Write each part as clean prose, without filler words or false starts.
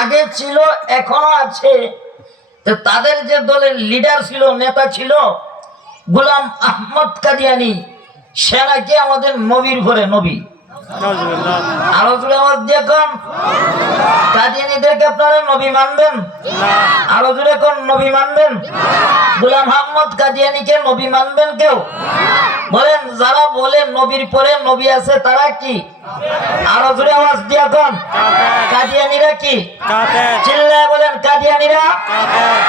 আগে ছিল এখনো আছে। তো তাদের যে দলের লিডার ছিল, নেতা ছিল গোলাম আহমদ কাদিয়ানি, সে নাকি আমাদের নবীর ঘরে নবী। আরো জোরে আওয়াজ দিয়ে কোন কাদিয়ানিদেরকে আপনারা নবী মানবেন? আরো জোরে কোন নবী মানবেন? গোলাম আহমদ কাদিয়ানিকে নবী মানবেন কেউ? বলেন যারা বলে নবীর পরে নবী আছে তারা কি? আরো জোরে আওয়াজ দিয়ে কোন কাদিয়ানিরা কি? চিল্লায় বলেন কাদিয়ানিরা।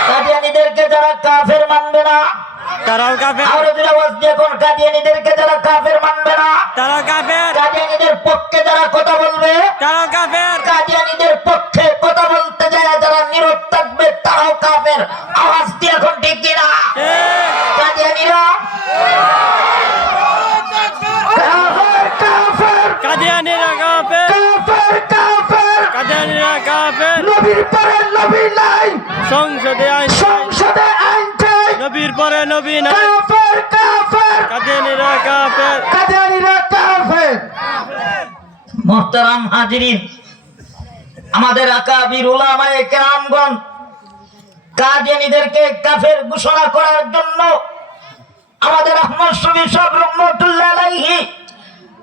কাদিয়ানিদেরকে যারা কাফের মানবে না তারাও কাফের। আরো জোরে আওয়াজ দিয়ে কোন কাদিয়ানিদেরকে যারা কাফের মানবে না তারাও কাফের। কাদিয়ানিদের পক্ষে যারা কথা বলবে তারাও কাফের। কাদিয়ানিদের পক্ষে কথা বলতে যায় যারা নীরব থাকবে তারাও কাফের। আওয়াজ দিয়ে এখন ঠিক কিনা? কাদিয়ানিরা কাফের কাফের কাদিয়ানিরা কাফের। কাফের কাফের কাদিয়ানিরা কাফের। নবীর পরে নবী নাই, সংসদে আইন চাই। সংসদে আইন চাই। নবীর পরে নবী নাই। কাফের কাফের কাদিয়ানিরা কাফের। কাদিয়ানিরা কাফের। মুহতারাম হাজিরিন, আমাদের আকাবির উলামায়ে কেরামগণ কাদিয়ানীদেরকে কাফের ঘোষণা করার জন্য আমাদের আহমদ শফি সাহেব রহমাতুল্লাহ আলাইহি,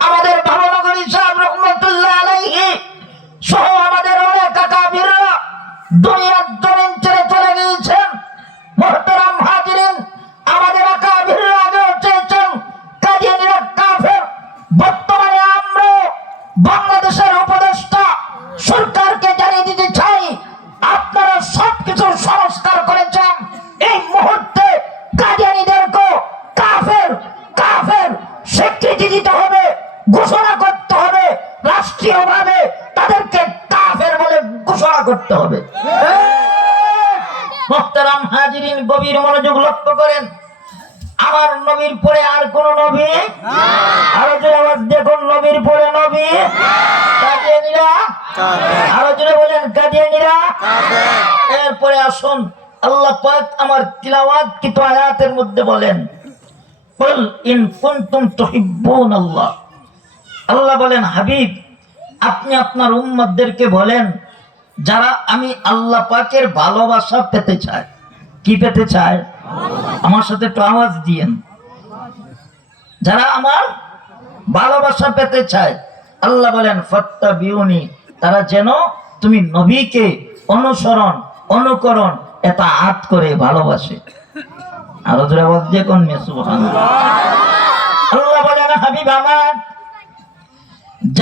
আমাদের ভাবনগরী সাহেব রহমাতুল্লাহ আলাইহি সহ আমাদের অনেক আকাবিররা দুনিয়ার জমিন ছেড়ে চলে গিয়েছেন। মুহতারাম হাজিরিন, আমাদের আকাবিররা আগেও চেয়েছেন কাদিয়ানীরা কাফের। বর্তমানে আমরা বাংলাদেশের উপদেষ্টা সরকারকে জানিয়ে দিতে চাই, আপনারা সবকিছু সংস্কার করেছেন, এই মুহূর্তে কাদিয়ানীদেরকে কাফের কাফের স্বীকৃতি দিতে হবে, ঘোষণা করতে হবে, রাষ্ট্রীয়ভাবে তাদেরকে কাফের বলে ঘোষণা করতে হবে। মুহতারাম হাজিরিন, গভীর মনোযোগ লক্ষ্য করেন। আমার নবীর পরে আর কোন নবী? আরো জোরে আওয়াজ দেখুন, নবীর পরে নবী? কাদিয়ানীরা আরো জোরে বলেন কাদিয়ানীরা। এরপরে আসুন, আল্লাহ পাক আমার তিলাওয়াতকৃত আয়াতের মধ্যে বলেন, কুল ইন কুনতুম তুহিব্বুনাল্লাহ। আল্লাহ বলেন, হাবিব আপনি আপনার উম্মতদেরকে বলেন যারা আমি আল্লাহ পাকের ভালোবাসা পেতে চায়। কি পেতে চায়? আমার সাথে একটু আওয়াজ দিয়েন। যারা আমার ভালোবাসা পেতে চায়, আল্লাহ বলেন ফাত্তাবিউনি, তারা যেন তুমি নবীকে অনুসরণ অনুকরণ ইতাআত করে ভালোবাসে। আরো জোরে আওয়াজ দিয়ে কোন সুবহানাল্লাহ। আল্লাহ বলেন, হাবিব আমার